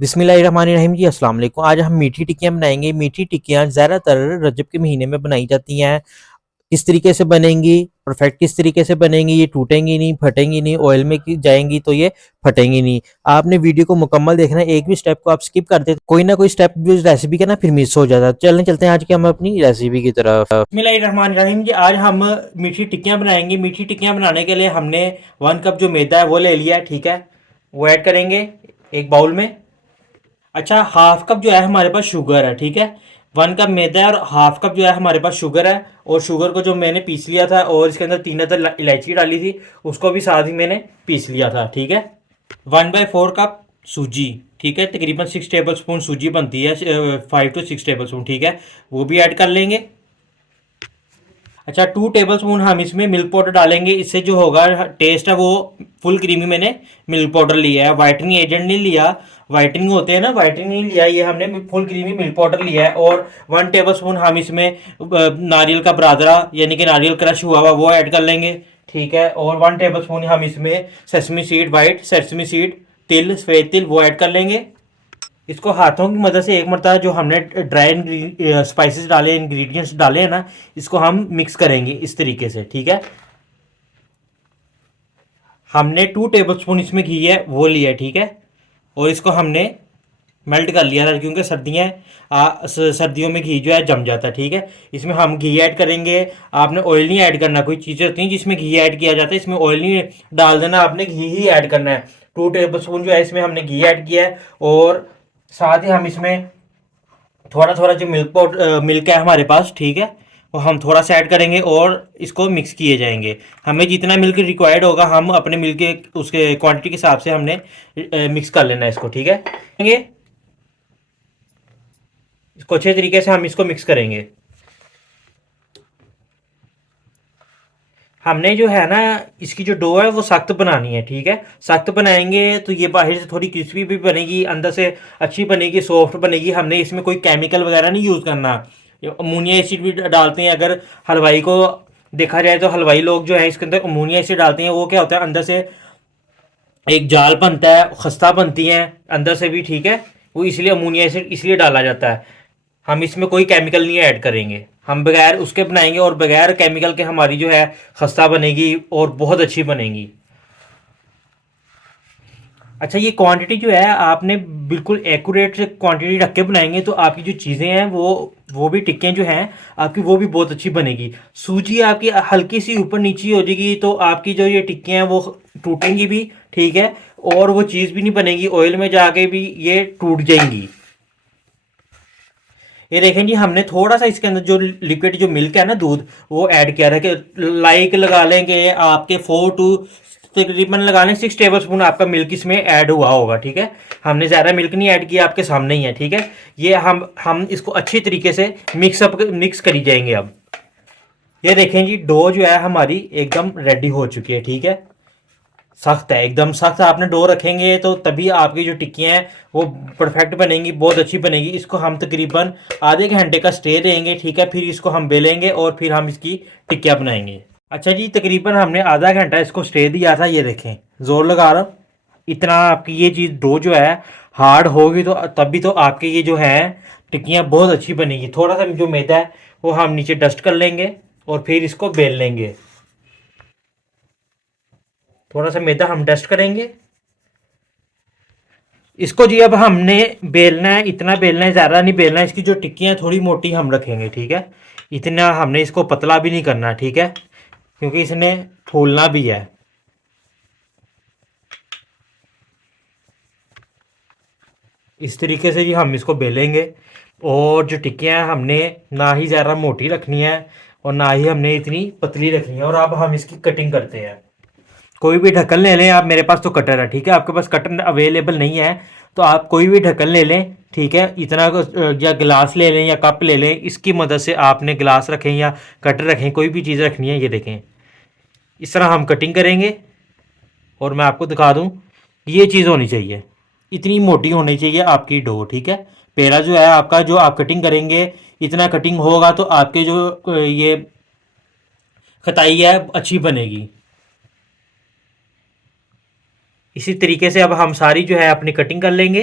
बिस्मिल्लाहिर्रहमानिर्रहीम जी, अस्सलाम वालेकुम। आज हम मीठी टिक्कियाँ बनाएंगे। मीठी टिक्कियाँ ज़्यादातर रजब के महीने में बनाई जाती हैं। किस तरीके से बनेंगी, परफेक्ट किस तरीके से बनेंगी, ये टूटेंगी नहीं, फटेंगी नहीं, ऑयल में जाएंगी तो ये फटेंगी नहीं। आपने वीडियो को मुकम्मल देखना है, एक भी स्टेप को आप स्किप कर देते कोई ना कोई स्टेप जो रेसिपी का ना फिर मिस हो जाता है। चलते हैं आज के हम अपनी रेसिपी की तरफ। बिस्मिल्लाहिर्रहमानिर्रहीम जी, आज हम मीठी टिक्कियाँ बनाएंगे। मीठी टिक्कियाँ बनाने के लिए हमने 1 कप जो मैदा है वो ले लिया है, ठीक है। वो ऐड करेंगे एक बाउल में। अच्छा, हाफ कप जो है हमारे पास शुगर है, ठीक है। 1 कप मैदा है और हाफ कप जो है हमारे पास शुगर है। और शुगर को जो मैंने पीस लिया था और इसके अंदर 3 इलायची डाली थी, उसको भी साथ ही मैंने पीस लिया था, ठीक है। 1/4 कप सूजी, ठीक है। तकरीबन 6 टेबल स्पून सूजी बनती है, 5 to 6 टेबल स्पून, ठीक है। वो भी ऐड कर लेंगे। अच्छा, 2 टेबल स्पून हम इसमें मिल्क पाउडर डालेंगे। इससे जो होगा टेस्ट है वो फुल क्रीमी मैंने मिल्क पाउडर लिया है, वाइटनिंग एजेंट नहीं लिया। वाइटनिंग होते हैं ना, वाइटनिंग नहीं लिया, ये हमने फुल क्रीमी मिल्क पाउडर लिया है। और 1 टेबल स्पून हम इसमें नारियल का बरादरा यानी कि नारियल क्रश हुआ हुआ वो ऐड कर लेंगे, ठीक है। और 1 टेबल स्पून हम इसमें sesame seed, white sesame seed, तिल, सफ़ेद तिल, वो ऐड कर लेंगे। इसको हाथों की मदद से एक मरतबा जो हमने ड्राई स्पाइसेस डाले, इंग्रेडिएंट्स डाले हैं ना, इसको हम मिक्स करेंगे इस तरीके से, ठीक है। हमने 2 टेबल स्पून इसमें घी है वो लिया है, ठीक है। और इसको हमने मेल्ट कर लिया था, क्योंकि सर्दियों में घी जो है जम जाता है, ठीक है। इसमें हम घी ऐड करेंगे। आपने ऑयल नहीं ऐड करना। कोई चीज़ें होती हैं जिसमें घी ऐड किया जाता है, इसमें ऑयल नहीं डाल देना, आपने घी ही ऐड करना है। 2 टेबल स्पून जो है इसमें हमने घी ऐड किया है। और साथ ही हम इसमें थोड़ा थोड़ा जो मिल्क है हमारे पास, ठीक है, वो हम थोड़ा सा ऐड करेंगे और इसको मिक्स किए जाएंगे। हमें जितना मिल्क रिक्वायर्ड होगा हम अपने मिल्क के उसके क्वांटिटी के हिसाब से हमने मिक्स कर लेना है इसको, ठीक है। इसको अच्छे तरीके से हम इसको मिक्स करेंगे। हमने जो है ना, इसकी जो डो है वो सख्त बनानी है, ठीक है। सख्त बनाएंगे तो ये बाहर से थोड़ी क्रिस्पी भी बनेगी, अंदर से अच्छी बनेगी, सॉफ्ट बनेगी। हमने इसमें कोई केमिकल वगैरह नहीं यूज़ करना। अमोनिया एसिड भी डालते हैं, अगर हलवाई को देखा जाए तो हलवाई लोग जो है इसके अंदर अमोनिया एसिड डालते हैं। वो क्या होता है, अंदर से एक जाल बनता है, खस्ता बनती हैं अंदर से भी, ठीक है। वो इसलिए अमोनिया एसिड इसलिए डाला जाता है। हम इसमें कोई केमिकल नहीं ऐड करेंगे, हम बगैर उसके बनाएंगे और बगैर केमिकल के हमारी जो है खस्ता बनेगी और बहुत अच्छी बनेगी। अच्छा, ये क्वांटिटी जो है आपने बिल्कुल एक्यूरेट क्वांटिटी रख के बनाएंगे तो आपकी जो चीज़ें हैं वो भी टिक्कियाँ जो हैं आपकी वो भी बहुत अच्छी बनेगी। सूजी आपकी हल्की सी ऊपर नीचे हो जाएगी तो आपकी जो ये टिक्कियाँ हैं वो टूटेंगी भी, ठीक है। और वो चीज़ भी नहीं बनेगी, ऑयल में जाके भी ये टूट जाएंगी। ये देखें जी, हमने थोड़ा सा इसके अंदर जो लिक्विड जो मिल्क है ना, दूध, वो ऐड किया था कि लाइक लगा लेंगे आपके 4 to तकरीबन लगा लें 6 टेबल स्पून आपका मिल्क इसमें ऐड हुआ होगा, ठीक है। हमने ज़्यादा मिल्क नहीं ऐड किया, आपके सामने ही है, ठीक है। ये हम इसको अच्छी तरीके से मिक्स करी जाएंगे अब। ये देखें जी, डो जो है हमारी एकदम रेडी हो चुकी है, ठीक है। सख्त है, एकदम सख्त आपने डो रखेंगे तो तभी आपकी जो टिक्कियाँ हैं वो परफेक्ट बनेंगी, बहुत अच्छी बनेगी। इसको हम तकरीबन आधे घंटे का स्टे देंगे, ठीक है। फिर इसको हम बेलेंगे और फिर हम इसकी टिक्कियाँ बनाएंगे। अच्छा जी, तकरीबन हमने आधा घंटा इसको स्टे दिया था। ये देखें, ज़ोर लगा रहा हूँ, इतना आपकी ये चीज़ डो जो है हार्ड होगी तो तभी तो आपके ये जो है टिक्कियाँ बहुत अच्छी बनेगी। थोड़ा सा जो मैदा है वो हम नीचे डस्ट कर लेंगे और फिर इसको बेल लेंगे। थोड़ा सा मैदा हम डस्ट करेंगे इसको जी। अब हमने बेलना है, इतना बेलना है, ज़्यादा नहीं बेलना है। इसकी जो टिक्कियाँ थोड़ी मोटी हम रखेंगे, ठीक है। इतना हमने इसको पतला भी नहीं करना, ठीक है, क्योंकि इसने फूलना भी है। इस तरीके से जी हम इसको बेलेंगे। और जो टिक्कियाँ हैं हमने ना ही ज़्यादा मोटी रखनी है और ना ही हमने इतनी पतली रखनी है। और अब हम इसकी कटिंग करते हैं। कोई भी ढक्कन ले लें आप, मेरे पास तो कटर है, ठीक है। आपके पास कटर अवेलेबल नहीं है तो आप कोई भी ढक्कन ले लें, ठीक है। इतना या गिलास ले लें या कप ले लें, इसकी मदद से आपने गिलास रखें या कटर रखें, कोई भी चीज़ रखनी है। ये देखें, इस तरह हम कटिंग करेंगे और मैं आपको दिखा दूं, ये चीज़ होनी चाहिए, इतनी मोटी होनी चाहिए आपकी डो, ठीक है। पेड़ा जो है आपका, जो आप कटिंग करेंगे, इतना कटिंग होगा तो आपके जो ये खताई है अच्छी बनेगी। इसी तरीके से अब हम सारी जो है अपनी कटिंग कर लेंगे।